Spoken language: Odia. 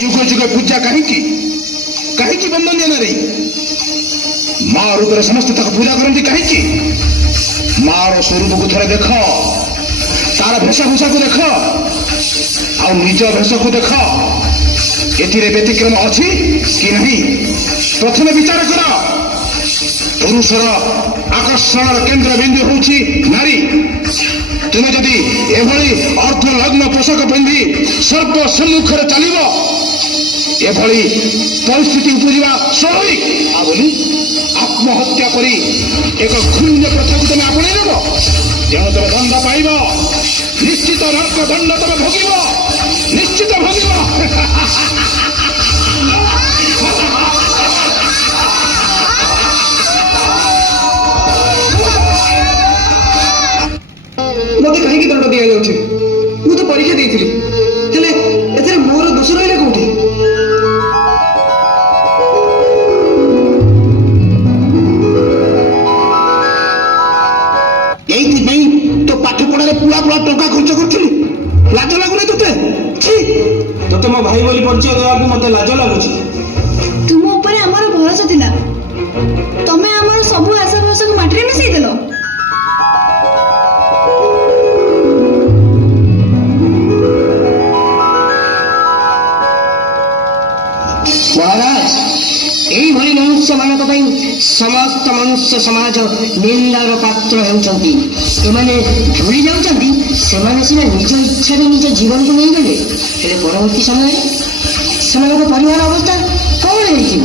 ଯୁଗ ଯୁଗ ପୂଜା କାହିଁକି କାହିଁକି ବନ୍ଦନୀୟ ନାରୀ? ମା ରୂପରେ ସମସ୍ତେ ତାକୁ ପୂଜା କରନ୍ତି କାହିଁକି? ମାର ସ୍ୱରୂପକୁ ଥରେ ଦେଖ, ତାର ବେଶଭୂଷାକୁ ଦେଖ, ଆଉ ନିଜ ବେଶକୁ ଦେଖ। ଏଥିରେ ବ୍ୟତିକ୍ରମ ଅଛି କି ନାହିଁ ପ୍ରଥମେ ବିଚାର କର। ପୁରୁଷର ଆକର୍ଷଣର କେନ୍ଦ୍ରବିନ୍ଦୁ ହେଉଛି ନାରୀ। ତୁମେ ଯଦି ଏଭଳି ଅର୍ଦ୍ଧଲଗ୍ନ ପୋଷାକ ପିନ୍ଧି ସର୍ବ ସମ୍ମୁଖରେ ଚାଲିବ, ଏଭଳି ପରିସ୍ଥିତି ଉପୁଜିବା ସ୍ୱାଭାବିକ। ଆଉ ବୋଲି ଆତ୍ମହତ୍ୟା କରି ଏକ ଘୃଣ୍ୟ ପ୍ରଥାକୁ ତମେ ଆପଣେଇ ନେବ। ତେଣୁ ତମେ ଦଣ୍ଡ ପାଇବ, ନିଶ୍ଚିତ ନର୍କ ଦଣ୍ଡ ତମେ ଭୋଗିବ, ନିଶ୍ଚିତ ଭୋଗିବ। ମତେ କାହିଁକି ଦଣ୍ଡ ଦିଆଯାଉଛି? ମୁଁ ତ ପରୀକ୍ଷା ଦେଇଥିଲି, ହେଲେ ଏଥିରେ ମୋର ଦୋଷ ରହିଲା କୋଉଠି? ଏଇଥିପାଇଁ ତୋ ପାଠ ପଢାରେ ପୁରା ପୁରା ଟଙ୍କା ଖର୍ଚ୍ଚ କରୁଥିଲି। ଲାଜ ଲାଗୁନି ତୋତେ? ତତେ ମୋ ଭାଇ ବୋଲି ପରିଚୟ ଦେବାକୁ ମତେ ଲାଜ ଲାଗୁଛି। ତୁମ ଉପରେ ଆମର ଭରସା ଥିଲା, ତମେ ଆମର ସବୁ ଆଶା ଭରସାକୁ ମାଟିରେ ମିଶେଇ ଦେଲ। ମହାରାଜ, ଏଇଭଳି ମନୁଷ୍ୟମାନଙ୍କ ପାଇଁ ସମସ୍ତ ମନୁଷ୍ୟ ସମାଜ ନିନ୍ଦାର ପାତ୍ର ହେଉଛନ୍ତି। ଏମାନେ ଭୁଲି ଯାଉଛନ୍ତି ସେମାନେ ସିନା ନିଜ ଇଚ୍ଛାରେ ନିଜ ଜୀବନକୁ ନେଇଗଲେ, ହେଲେ ପରବର୍ତ୍ତୀ ସମୟରେ ସେମାନଙ୍କ ପରିବାର ଅବସ୍ଥା କଣ ହେଇଥିବ?